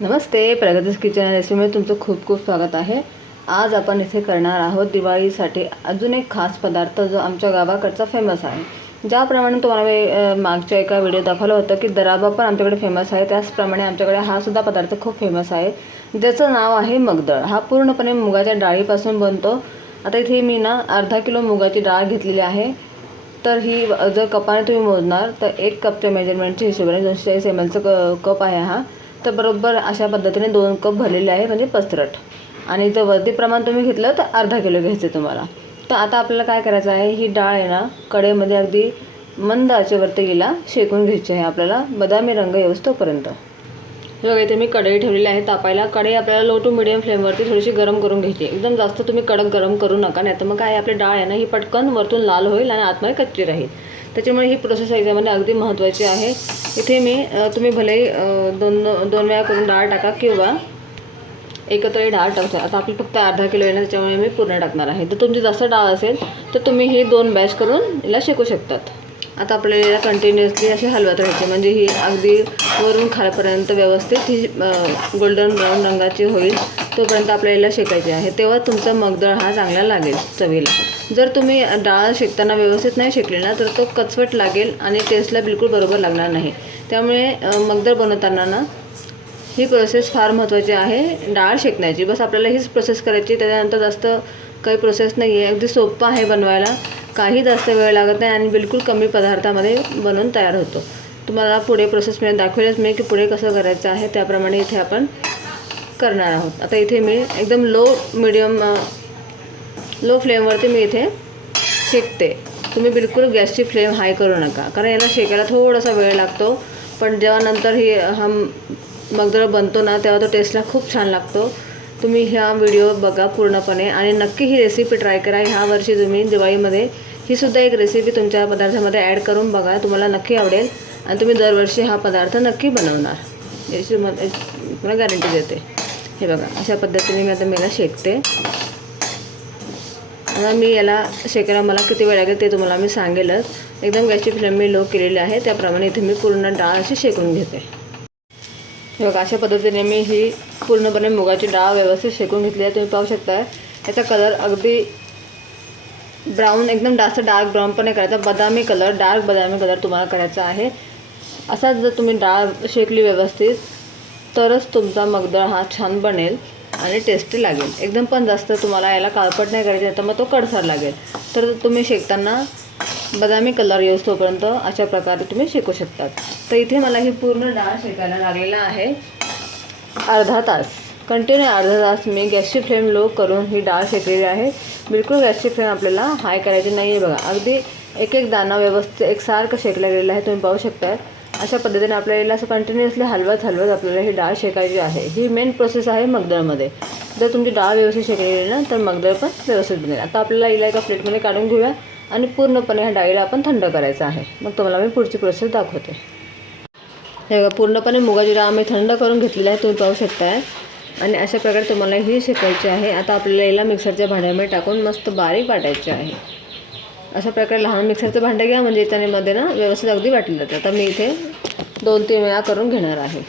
नमस्ते प्रगतीस kitchen रेसिपीमध्ये तुमचं खूप खूप स्वागत आहे. आज आपण इथे करणार आहोत दिवाळीसाठी अजून एक खास पदार्थ जो आमच्या गावाकडचा फेमस आहे. ज्याप्रमाणे तुम्हाला मी मागच्या एका व्हिडिओ दाखवलं होतं की दराबा पण आमच्याकडे फेमस आहे. त्याचप्रमाणे आमच्याकडे हा सुद्धा पदार्थ खूप फेमस आहे. ज्याचं नाव आहे मगदळ. हा पूर्णपणे मुगाच्या डाळीपासून बनतो. आता इथे मी ना अर्धा किलो मुगाची डाळ घेतलेली आहे. तर ही जर कपाने तुम्ही मोजणार तर एक कपच्या मेजरमेंटच्या हिशोबाने दोनशे चाळीस एम एलचं क कप आहे हा. तर बरोबर अशा पद्धतीने दोन कप भरलेले आहे म्हणजे पसरट. आणि जर वरती प्रमाण तुम्ही घेतलं तर अर्धा किलो घ्यायचे तुम्हाला. तर आता आपल्याला काय करायचं आहे ही डाळ आहे ना कढईमध्ये अगदी मंद आचेवरती गेला शेकून घ्यायची आहे आपल्याला बदामी रंग येऊस तोपर्यंत. हे बघा इथे मी कढई ठेवलेली आहे तापायला. कढई आपल्याला लो टू मिडियम फ्लेमवरती थोडीशी गरम करून घ्यायची एकदम जास्त तुम्ही कडक गरम करू नका नाही तर मग काय आपली डाळ आहे ना ही पटकन वरतून लाल होईल आणि आतमध्ये कच्ची राहील. त्याच्यामुळे ही प्रोसेस एक्झाममध्ये अगदी महत्त्वाची आहे. इथे मी तुम्ही भलेही दोन दोन वेळा करून डाळ टाका किंवा एकत्रही डाळ टाकतो आता आपली फक्त अर्धा किलो येणार त्याच्यामुळे मी पूर्ण टाकणार आहे. तर तुमची जास्त डाळ असेल तर तुम्ही ही दोन बॅच करून याला शेकू शकतात. आता आपल्याला याला कंटिन्युअसली अशी हलवत राहायची म्हणजे ही अगदी वरून खालपर्यंत व्यवस्थित ही गोल्डन ब्राऊन रंगाची होईल तोपर्यंत आपल्याला याला शेकायची आहे. तेव्हा तुमचा मगदळ हा चांगला लागेल चवीला. जर तुम्ही डाळ शेकताना व्यवस्थित नाही शेकले ना तर तो कचवट लागेल आणि टेस्टला बिलकुल बरोबर लागणार नाही. त्यामुळे मगदर मगदळ बनवताना ना ही प्रोसेस फार महत्त्वाची आहे डाळ शेकण्याची. बस आपल्याला हीच प्रोसेस करायची त्याच्यानंतर जास्त काही प्रोसेस नाही आहे अगदी सोपं आहे बनवायला. काही जास्त वेळ लागत नाही आणि बिलकुल कमी पदार्थामध्ये बनवून तयार होतो. तुम्हाला पुढे प्रोसेस मी दाखवेलच मी की पुढे कसं करायचं आहे त्याप्रमाणे इथे आपण करणार आहोत. आता इथे मी एकदम लो मिडियम लो फ्लेमवरती मी इथे शेकते. तुम्ही बिलकुल गॅसची फ्लेम हाय करू नका. कारण याला शेकायला थोडासा वेळ लागतो. पण जेव्हा नंतर ही हम मगदळ बनतो ना तेव्हा तो टेस्टला खूप छान लागतो. तुम्ही ह्या व्हिडिओ बघा पूर्णपणे. आणि नक्की ही रेसिपी ट्राय करा. ह्या वर्षी तुम्ही दिवाळीमध्ये ही सुद्धा एक रेसिपी तुमच्या पदार्थामध्ये ॲड करून बघा. तुम्हाला नक्की आवडेल. आणि तुम्ही दरवर्षी हा पदार्थ नक्की बनवणार. याची तुम्हाला तुम्हाला गॅरंटी देते. हे बघा अशा पद्धतीने मी आता मेला शेकते. आता मी याला शेकायला मला किती वेळ लागेल ते तुम्हाला मी सांगेलच. एकदम गॅसची फ्लेम मी लो केलेली आहे त्याप्रमाणे इथे मी पूर्ण डाळ अशी शेकून घेते. बघा अशा पद्धतीने मी ही पूर्णपणे मुगाची डाळ व्यवस्थित शेकून घेतली आहे. तुम्ही पाहू शकता याचा कलर अगदी ब्राऊन एकदम जास्त डार्क ब्राऊन पण नाही करायचा. बदामी कलर डार्क बदामी कलर तुम्हाला करायचा आहे. असाच जर तुम्ही डाळ शेकली व्यवस्थित तरच तुमचा मगदळ हा छान बनेल. आणि टेस्टी लागेल. एकदम पण जास्त तुम्हाला याला काळपट नाही करायचं तर मग तो कडसर लागेल. तर तुम्ही शेकताना बदामी कलर येऊस तोपर्यंत अशा प्रकारे तुम्ही शेकू शकतात. तर इथे मला ही पूर्ण डाळ शेकायला लागलेला आहे. अर्धा तास. कंटिन्यू अर्धा तास मी गॅसची फ्लेम लो करून ही डाळ शेकलेली आहे. बिलकुल गॅसची फ्लेम आपल्याला हाय करायची नाही आहे बघा. अगदी एक एक दाणा व्यवस्थित एकसारखं शेकला गेलेला आहे तुम्ही पाहू शकता अशा पद्धतीने आपल्याला असं कंटिन्युअसली हलवत हलवत आपल्याला ही डाळ शेकायची आहे. ही मेन प्रोसेस आहे मगदळमध्ये. जर तुमची डाळ व्यवस्थित शेकलेली ना तर मगदळ पण व्यवस्थित बनेल. आता आपल्याला हिला एका प्लेटमध्ये काढून घेऊया आणि पूर्णपणे ह्या डाळीला आपण थंड करायचं आहे. मग तुम्हाला मी पुढची प्रोसेस दाखवते. हे बघा पूर्णपणे मुगाची डाळ आम्ही थंड करून घेतलेली आहे तुम्ही पाहू शकताय. आणि अशा प्रकारे तुम्हाला ही शेकायची आहे. आता आपल्याला याला मिक्सरच्या भांड्यामध्ये टाकून मस्त बारीक वाटायची आहे. अशा प्रकारे लहान मिक्सरचं भांडं घ्या म्हणजे याच्यामध्ये ना व्यवस्थित अगदी वाटलं जातं. आता मी इथे दोन तीन वेळा करून घेणार आहे.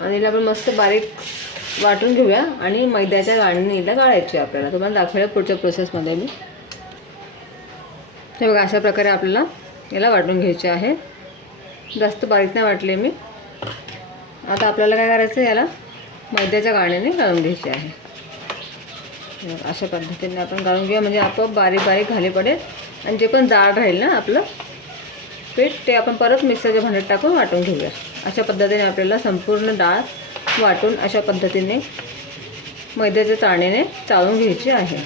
आणि हिला आपण मस्त बारीक वाटून घेऊया आणि मैद्याच्या गाळणीला गाळायची आपल्याला. तुम्हाला दाखवूया पुढच्या प्रोसेसमध्ये मी. हे बघा अशा प्रकारे आपल्याला याला वाटून घ्यायचे आहे. जास्त बारीक नाही वाटले मी. आता आपल्याला काय करायचं आहे याला? मैद्याच्या गाण्याने गाळून घ्यायचे आहे. अशा पद्धतीने आपण गाळून घेऊया. म्हणजे आपोआप बारीक बारीक घाले पडेल. आणि जे पण जाड राहील ना आपलं पीठ ते आपण परत मिक्सरच्या भांड्यात टाकून वाटून घेऊया. अशा पद्धतीने आपल्याला संपूर्ण डाळ वाटून अशा पद्धतीने मैद्याच्या चाळणीने चाळून घ्यायची आहे.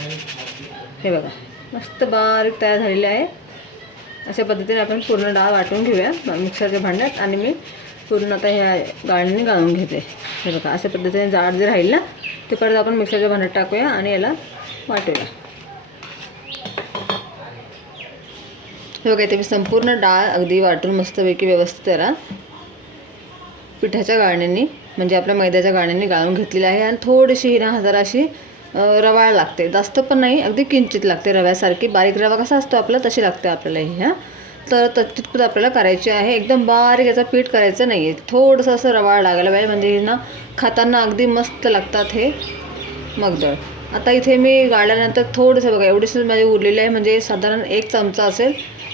हे बघा मस्त बारीक तयार झालेली आहे. अशा पद्धतीने आपण पूर्ण डाळ वाटून घेऊया मिक्सरच्या भांड्यात. आणि मी पूर्ण आता ह्या गाळणीने गाळून घेते. हे बघा अशा पद्धतीने जाड जे राहील ना ते परत आपण मिक्सरच्या भांड्यात टाकूया आणि याला वाटूया. हे बघा इथे मी संपूर्ण डाळ अगदी वाटून मस्तपैकी व्यवस्थित त्याला पिठाच्या गाळणीने म्हणजे आपल्या मैद्याच्या गाळणीने गाळून घेतलेली आहे आणि थोडीशी ही ना जरा अशी रवाळ लागते. जास्त पण नाही अगदी किंचित लागते रव्यासारखी. बारीक रवा कसा असतो आपला तशी लागते आपल्याला ही हां. तर त- आपल्याला करायची आहे. एकदम बारीक याचं पीठ करायचं नाही आहे थोडंसं असं रवाळ लागायला पाहिजे. म्हणजे ना खाताना अगदी मस्त लागतात हे मगदळ. आता इथे मी गाळल्यानंतर थोडंसं बघा एवढीच माझी उरलेली आहे. म्हणजे साधारण एक चमचा असेल.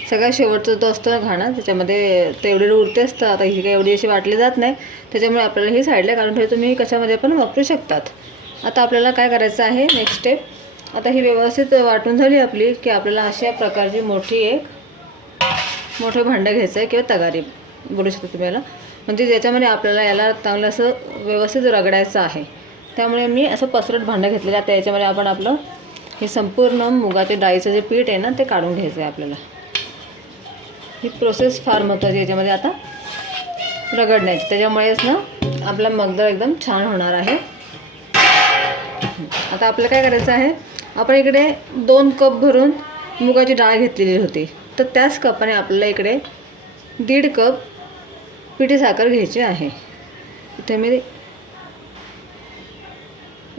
सगळ्यात शेवटचा जो असतो ना घाणा. त्याच्यामध्ये तेवढे उरतेच. तर आता ही काही एवढी अशी वाटली जात नाही. त्याच्यामुळे आपल्याला ही साईडला काढून ठेवतो तुम्ही कशामध्ये पण वापरू शकतात. आता आपल्याला काय करायचं आहे? नेक्स्ट स्टेप आता ही व्यवस्थित वाटून झाली आपली की आपल्याला अशा प्रकारची मोठी एक मोठं भांडं घ्यायचं आहे किंवा तगारी बोलू शकता तुम्ही याला. म्हणजे ज्याच्यामध्ये आपल्याला याला चांगलं असं व्यवस्थित रगडायचं आहे. त्यामुळे मी असं पसरट भांडं घेतलेलं आहे. आता याच्यामध्ये आपण आपलं हे संपूर्ण मुगाचे डाळीचं जे पीठ आहे ना ते काढून घ्यायचं आहे आपल्याला. ही प्रोसेस फार महत्त्वाची याच्यामध्ये आता रगडण्याची. त्याच्यामुळेच ना आपला मगदळ एकदम छान होणार आहे. आता आपलं काय करायचं आहे? आपण इकडे दोन कप भरून मुगाची डाळ घेतलेली होती. तर त्याच कपाने आपल्याला इकडे दीड कप पिठी साखर घ्यायची आहे. इथे मी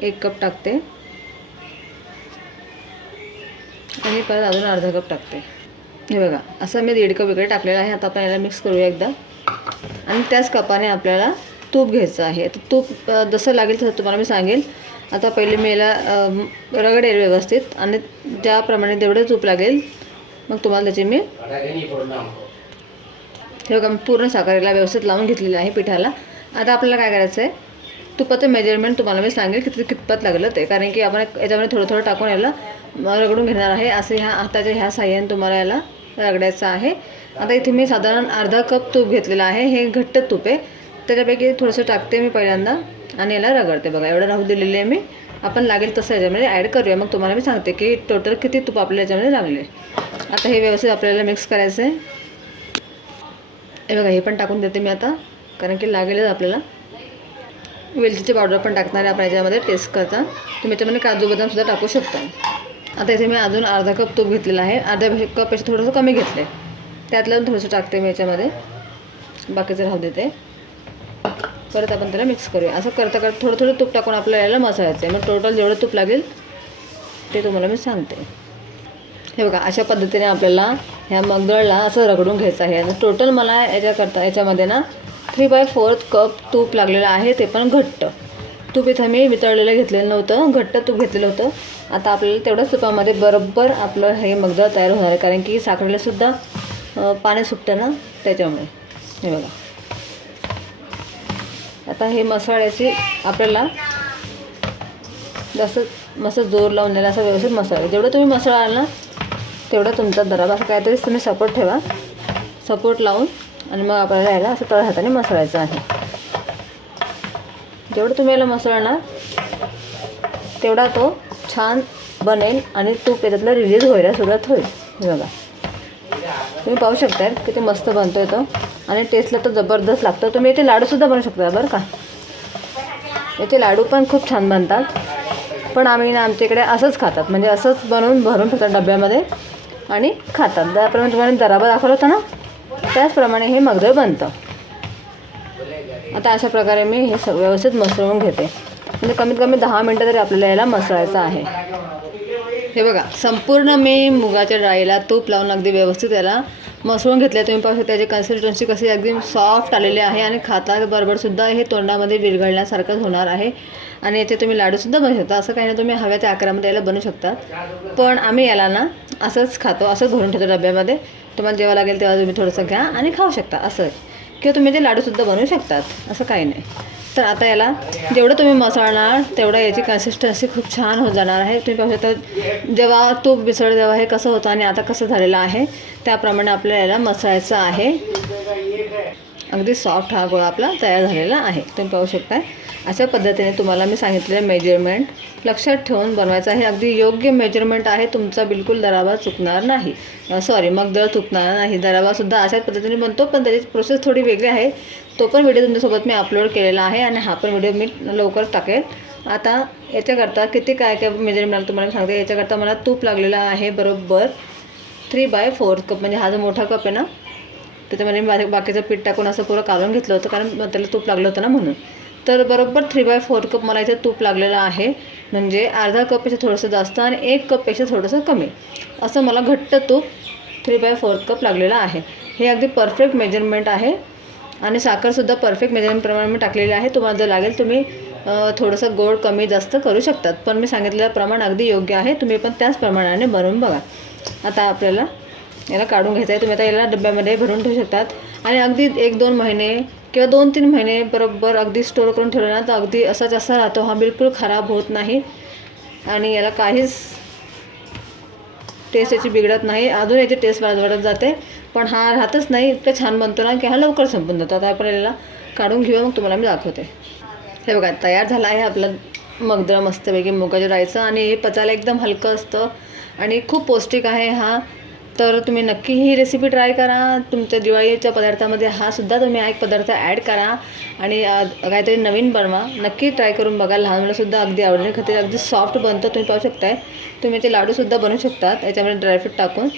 एक कप टाकते. आणि परत अजून अर्धा कप टाकते. हे बघा असं मी दीड कप इकडे टाकलेलं आहे. आता आपण याला मिक्स करूया एकदा. आणि त्याच कपाने आपल्याला तूप घ्यायचं आहे. तर तूप जसं लागेल तसं तुम्हाला मी सांगेल. आता पहिले मी याला रगडेल व्यवस्थित. आणि ज्याप्रमाणे तेवढं तूप लागेल मग तुम्हाला त्याची मी हे बघा मी पूर्ण साखरेला व्यवस्थित लावून घेतलेलं आहे पिठाला. आता आपल्याला काय करायचं आहे तुपाचं मेजरमेंट तुम्हाला मी सांगेल किती कितपत लागलं ते. कारण की आपण याच्यामध्ये थोडं थोडं टाकून याला रगडून घेणार आहे. असं ह्या हाताच्या ह्या साह्याने तुम्हाला याला रगडायचं आहे. आता इथे मी साधारण अर्धा कप तूप घेतलेलं आहे. हे घट्ट तूप आहे. त्याच्यापैकी थोडंसं टाकते मी पहिल्यांदा आणि याला रगडते. बघा एवढं राहू दिलेली आहे मी. आपण लागेल तसं याच्यामध्ये ॲड करूया. मग तुम्हाला मी सांगते की टोटल किती तूप आपल्या याच्यामध्ये लागले. आता हे व्यवस्थित आपल्याला मिक्स करायचं आहे हे बघा हे पण टाकून देते मी आता कारण की लागेलच आपल्याला. वेलचीची पावडर पण टाकणार आहे आपण याच्यामध्ये टेस्ट करता. तुम्ही याच्यामध्ये काजू बदामसुद्धा टाकू शकता. आता इथे मी अजून अर्धा कप तूप घेतलेला आहे. अर्ध्या कपपेक्षा थोडंसं कमी घेतलं आहे त्यातलं थोडंसं टाकते मी याच्यामध्ये. बाकीचं राहू देते. परत आपण त्याला मिक्स करूया. असं करता करता थोडं थोडं तूप टाकून आपल्याला याला मसायचं आहे मग टोटल जेवढं तूप लागेल ते तुम्हाला मी सांगते. हे बघा अशा पद्धतीने आपल्याला ह्या मगदळला असं रगडून घ्यायचं आहे. आणि टोटल मला याच्याकरता याच्यामध्ये ना थ्री बाय फोर्थ कप तूप लागलेलं आहे ते पण घट्ट. तूप इथं मी वितळलेलं घेतलेलं नव्हतं. घट्ट तूप घेतलेलं होतं. आता आपल्याला तेवढ्याच तुपामध्ये बरोबर आपलं हे मगदळ तयार होणार आहे. कारण की साखरेलासुद्धा पाणी सुटतं ना त्याच्यामुळे. हे बघा. आता हे मसाळ्याची आपल्याला जास्त मस्त जोर लावून द्यायला असं व्यवस्थित मसाला. जेवढं तुम्ही मसाळा आला ना तेवढा तुमचा दराब असं काहीतरी तुम्ही सपोर्ट ठेवा. सपोर्ट लावून आणि मग आपल्याला यायला असं तळ हाताने मसळायचं आहे. जेवढं तुम्ही याला मसळणार तेवढा तो छान बनेल आणि तूप त्याच्यातला रिलीज व्हायला सुरुवात होईल. हे बघा. तुम्ही पाहू शकता किती मस्त बनतो आहे तो. आणि टेस्टला तर जबरदस्त लागतं. तुम्ही याचे लाडूसुद्धा बनवू शकता बरं का? याचे लाडू पण खूप छान बनतात. पण आम्ही ना आमच्या इकडे असंच खातात. म्हणजे असंच बनवून भरून ठेवतात डब्यामध्ये आणि खातात. ज्याप्रमाणे तुम्हाला दराबा दाखवलं होतं ना त्याचप्रमाणे हे मगदळ बनतं. आता अशा प्रकारे मी हे सग व्यवस्थित मसळून घेते. म्हणजे कमीत कमी दहा मिनटं तरी आपल्याला याला मसळायचं आहे. हे बघा संपूर्ण मी मुगाच्या डाळीला तूप लावून अगदी व्यवस्थित याला मसळून घेतलं तुम्ही पाहू शकता त्याची कन्सिस्टन्सी कशी अगदी सॉफ्ट आलेली आहे आणि खाता बरोबरसुद्धा हे तोंडामध्ये विरघळण्यासारखंच होणार आहे. आणि याचे तुम्ही लाडूसुद्धा बनवू शकता. असं काही नाही तुम्ही हव्या त्या आकारामध्ये याला बनवू शकतात पण आम्ही याला ना असंच खातो असंच भरून ठेवतो डब्यामध्ये. तुम्हाला जेव्हा लागेल तेव्हा तुम्ही थोडंसं घ्या आणि खाऊ शकता असं किंवा तुम्ही ते लाडूसुद्धा बनवू शकतात असं काही नाही. तर आता याला जेवढं तुम्ही मसाळणार तेवढं याची कन्सिस्टन्सी खूप छान होत जाणार आहे. तुम्ही पाहू शकता जेव्हा तूप मिसळ जेव्हा हे कसं होतं आणि आता कसं झालेलं आहे त्याप्रमाणे आपल्याला याला मसाळायचं आहे. अगदी सॉफ्ट हा गोळा आपला तयार झालेला आहे. तुम्ही पाहू शकता अशा पद्धतीने तुम्हाला मी सांगितलेलं मेजरमेंट लक्षात ठेवून बनवायचं आहे. अगदी योग्य मेजरमेंट आहे. तुमचा बिलकुल दराबा चुकणार नाही. सॉरी मग दर चुकणार नाही. दराबासुद्धा अशाच पद्धतीने बनतो पण त्याची प्रोसेस थोडी वेगळी आहे. तो पण व्हिडिओ तुमच्यासोबत मी अपलोड केलेला आहे आणि हा पण व्हिडिओ मी लवकर टाकेल. आता याच्याकरता किती काय काय मेजरमेंट तुम्हाला मी सांगते. याच्याकरता मला तूप लागलेलं आहे बरोबर थ्री बाय फोर कप म्हणजे हा जो मोठा कप आहे ना त्याच्यामध्ये मी बाकीचं पीठ टाकून असं पुरं काढून घेतलं होतं कारण मग त्याला तूप लागलं होतं ना म्हणून. तर बरोबर थ्री बाय फोर कप मला इथे तूप लागलेलं आहे. म्हणजे अर्धा कपपेक्षा थोडंसं जास्त आणि एक कपपेक्षा थोडंसं कमी. असं मला घट्ट तूप थ्री बाय फोर कप लागलेला आहे. हे अगदी परफेक्ट मेजरमेंट आहे. आणि साखरसुद्धा परफेक्ट मेजरमेंटप्रमाणे मी टाकलेली आहे. तुम्हाला जर लागेल तुम्ही थोडंसं गोड कमी जास्त करू शकतात. पण मी सांगितलेलं प्रमाण अगदी योग्य आहे. तुम्ही पण त्याच प्रमाणाने बनवून बघा. आता आपल्याला याला काढून घ्यायचं आहे. तुम्ही आता याला डब्यामध्ये भरून ठेवू शकतात. आणि अगदी एक दोन महिने किंवा दोन तीन महिने बरोबर अगदी स्टोर करून ठेवलं ना तर अगदी असाच असा राहतो. हा बिलकुल खराब होत नाही. आणि याला काहीच टेस्ट याची बिघडत नाही. अजून याची टेस्ट वाढ वाढत जाते. पण हा राहतच नाही. इतकं छान बनतो ना की हा लवकर संपून जातो. आता आपण याला काढून घेऊया मग तुम्हाला मी दाखवते. हे बघा तयार झाला आहे आपला मगदळ मस्तपैकी मुगाच्या डाळीचं आणि हे पचायला एकदम हलकं असतं. आणि खूप पौष्टिक आहे हा. तर तुम्ही नक्की ही रेसिपी ट्राय करा. तुमच्या दिवाळीच्या पदार्थामध्ये हा सुद्धा तुम्ही एक पदार्थ ॲड करा. आणि काहीतरी नवीन बनवा. नक्की ट्राय करून बघा. लहान मुलंसुद्धा अगदी आवडीने खातील अगदी सॉफ्ट बनतं तुम्ही पाहू शकताय. तुम्ही ते लाडूसुद्धा बनवू शकतात. याच्यामध्ये ड्रायफ्रूट टाकून.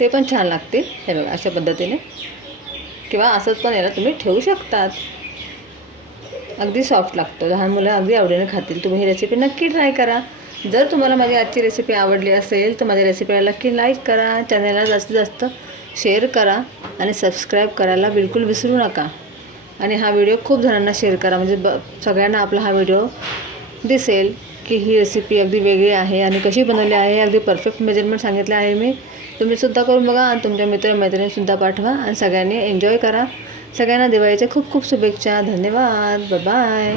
ते पण छान लागतील. हे बघा अशा पद्धतीने. किंवा असंच पण याला तुम्ही ठेवू शकतात. अगदी सॉफ्ट लागतो. लहान मुलं अगदी आवडीने खातील. तुम्ही ही रेसिपी नक्की ट्राय करा. जर तुम्हाला माझी आजची रेसिपी आवडली असेल तर माझ्या रेसिपीला नक्की लाईक करा. चॅनलला जास्तीत जास्त शेअर करा आणि सबस्क्राईब करायला बिलकुल विसरू नका. आणि हा व्हिडिओ खूप जणांना शेअर करा. म्हणजे ब सगळ्यांना आपला हा व्हिडिओ दिसेल की ही रेसिपी अगदी वेगळी आहे आणि कशी बनवली आहे अगदी परफेक्ट मेजरमेंट सांगितलं आहे मी. तुम्ही सुद्धा करून बघा आणि तुमच्या मित्रमैत्रिणीसुद्धा पाठवा आणि सगळ्यांनी एन्जॉय करा. सगळ्यांना दिवाळीच्या खूप खूप शुभेच्छा. धन्यवाद. बाय